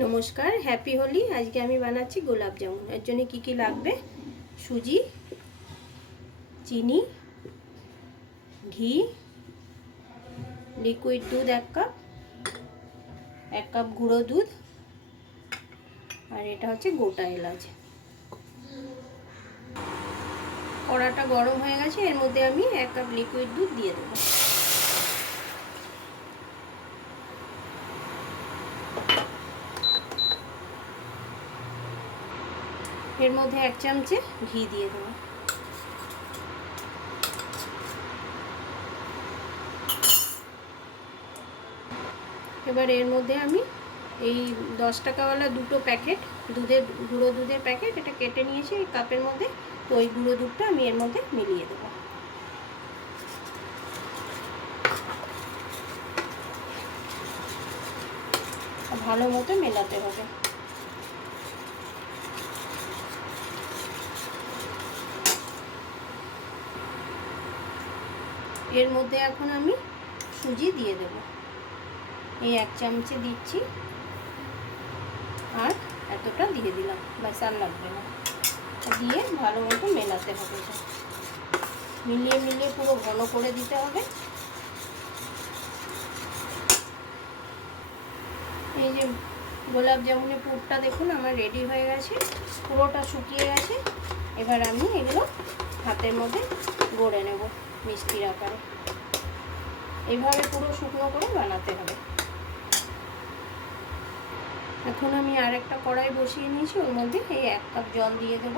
नमस्कार हैप्पी होली। आज के आमी बानाচ্ছি গোলাপ জামুন। এর জন্য কি কি লাগবে? সুজি, চিনি, ঘি, লিকুইড দুধ 1 কাপ গুঁড়ো দুধ আর এটা হচ্ছে গোটা এলাচ। কড়াটা গরম হয়ে গেছে, এর মধ্যে আমি 1 কাপ লিকুইড দুধ দিয়ে দেব। এর মধ্যে 1 চামচে ঘি দিয়ে দেব। এবার এর মধ্যে আমি এই 10 টাকাওয়ালা দুটো প্যাকেট গুঁড়ো দুধের প্যাকেট এটা কেটে নিয়েছি এই কাপের মধ্যে। তো ওই গুঁড়ো দুধটা আমি এর মধ্যে মিলিয়ে দেব। ভালো মতো মেলাতে হবে। এর মধ্যে এখন আমি সুজি দিয়ে দেব। এই 1 চামচে দিচ্ছি আর এতটা দিয়ে দিলাম, বাস আর লাগবে না। দিয়ে ভালো মতো মেলাতে হবে। মিলিয়ে মিলিয়ে পুরো ঘন করে দিতে হবে। এই যে গোলাপ জামুনের পুরটা দেখুন আমার রেডি হয়ে গেছে, পুরোটা শুকিয়ে গেছে। এবার আমি এগুলো হাতের মধ্যে গড়ে নেব মিষ্টির আকারে। এইভাবে পুরো শুকনো করে বানাতে হবে। এখন আমি আর একটা কড়াই বসিয়ে নিয়েছি, ওর মধ্যে এই 1 কাপ জল দিয়ে দেব।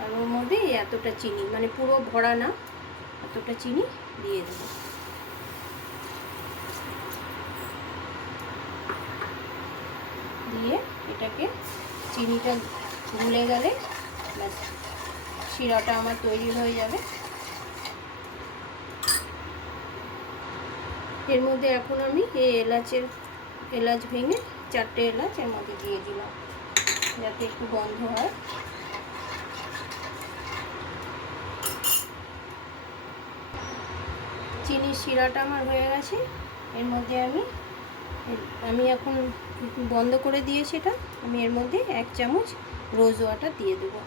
আর ওর মধ্যে এতটা চিনি, মানে পুরো ভরা না, এতটা চিনি দিয়ে দেব। দিয়ে এটাকে চিনিটা গুলে গেলে ব্যাস শিরাটা আমার তৈরি হয়ে যাবে। এর মধ্যে এখন আমি এই এলাচ ভেঙে 4টে এলাচ এর মধ্যে দিয়ে দিলাম, যাতে একটু গন্ধ হয়। চিনির শিরাটা আমার হয়ে গেছে। এর মধ্যে আমি এখন বন্ধ করে দিয়েছি এটা। আমি এর মধ্যে 1 চামচ রোজ ওয়াটার দিয়ে দেবো,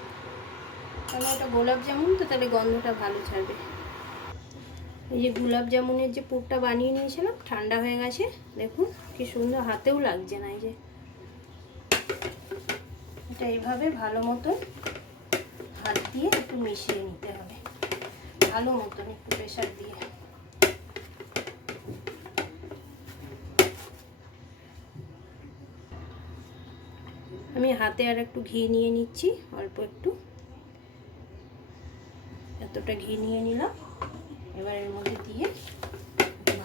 কারণ এটা গোলাপ জামুন তো, তাহলে গন্ধটা ভালো ছাড়বে। এই যে গোলাপ জামুনের যে পুরটা বানিয়ে নিয়েছিলাম ঠান্ডা হয়ে গেছে, দেখুন কি সুন্দর, হাতেও লাগছে না। এই যে এটা এইভাবে ভালো মতো হাত দিয়ে একটু মিশিয়ে নিতে হবে, ভালো মতন একটু প্রেসার দিয়ে। আমি হাতে আর একটু ঘি নিয়ে নিচ্ছি, অল্প একটু, এতটা ঘি নিয়ে নিলাম। এবার এর মধ্যে দিয়ে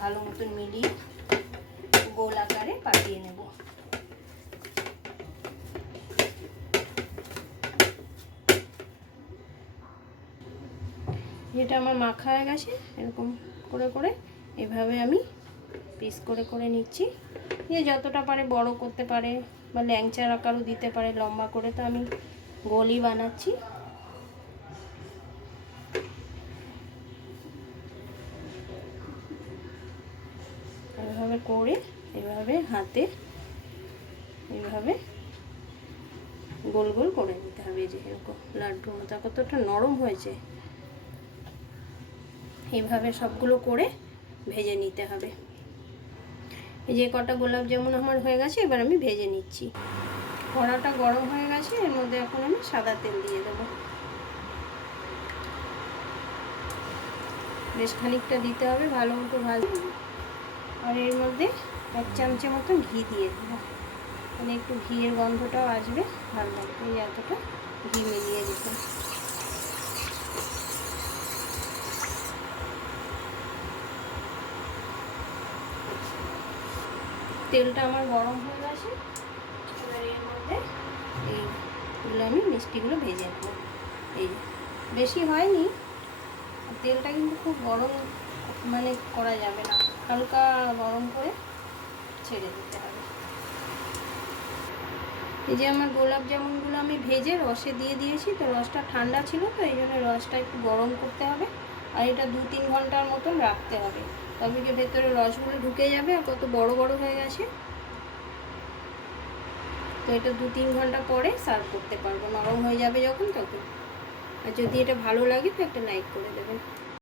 ভালো মতন মিলিয়ে গোল আকারে পাকিয়ে নেব। এটা আমার মাখা হয়ে গেছে। এরকম করে করে এভাবে আমি পিস করে করে নিচ্ছি। যে যতটা পারে বড় করতে পারে বা ল্যাংচার আকারও দিতে পারে লম্বা করে, তো আমি গোলই বানাচ্ছি। এভাবে করে এভাবে হাতে এইভাবে গোল গোল করে নিতে হবে। যে এরকম লাড্ডুর মতো, কতটা নরম হয়েছে। এইভাবে সবগুলো করে ভেজে নিতে হবে। এই যে কটা গোলাপ জামুন আমার হয়ে গেছে, এবার আমি ভেজে নিচ্ছি। কড়াটা গরম হয়ে গেছে, এর মধ্যে এখন আমি সাদা তেল দিয়ে দেবো। বেশ খানিকটা দিতে হবে, ভালো মতো ভাজবো। আর এর মধ্যে 1 চামচে মতো ঘি দিয়ে দেবো, মানে একটু ঘিয়ের গন্ধটাও আসবে ভালো লাগবে। এই এতটা ঘি মিলিয়ে দিতে। তেলটা আমার গরম হয়ে গেছে। এবার এর মধ্যে এইগুলো আমি মিষ্টিগুলো ভেজে নেব। এই বেশি হয়নি, তেলটা কিন্তু খুব গরম মানে করা যাবে না, হালকা গরম করে ছেড়ে দিতে হবে। এই যে আমার গোলাপ জামুনগুলো আমি ভেজে রসে দিয়ে দিয়েছি, তো রসটা ঠান্ডা ছিল, তো এই জন্য রসটা একটু গরম করতে হবে। আর এটা 2-3 ঘন্টার মতন রাখতে হবে। তবে কি ভেতরে রসগুলো ঢুকে যাবে, আর কত বড় বড় হয়ে গেছে। তো এটা 2-3 ঘন্টা পরে সার্ভ করতে পারবো, নরম হয়ে যাবে যখন তখন। আর যদি এটা ভালো লাগে তো একটা লাইক করে দেবেন।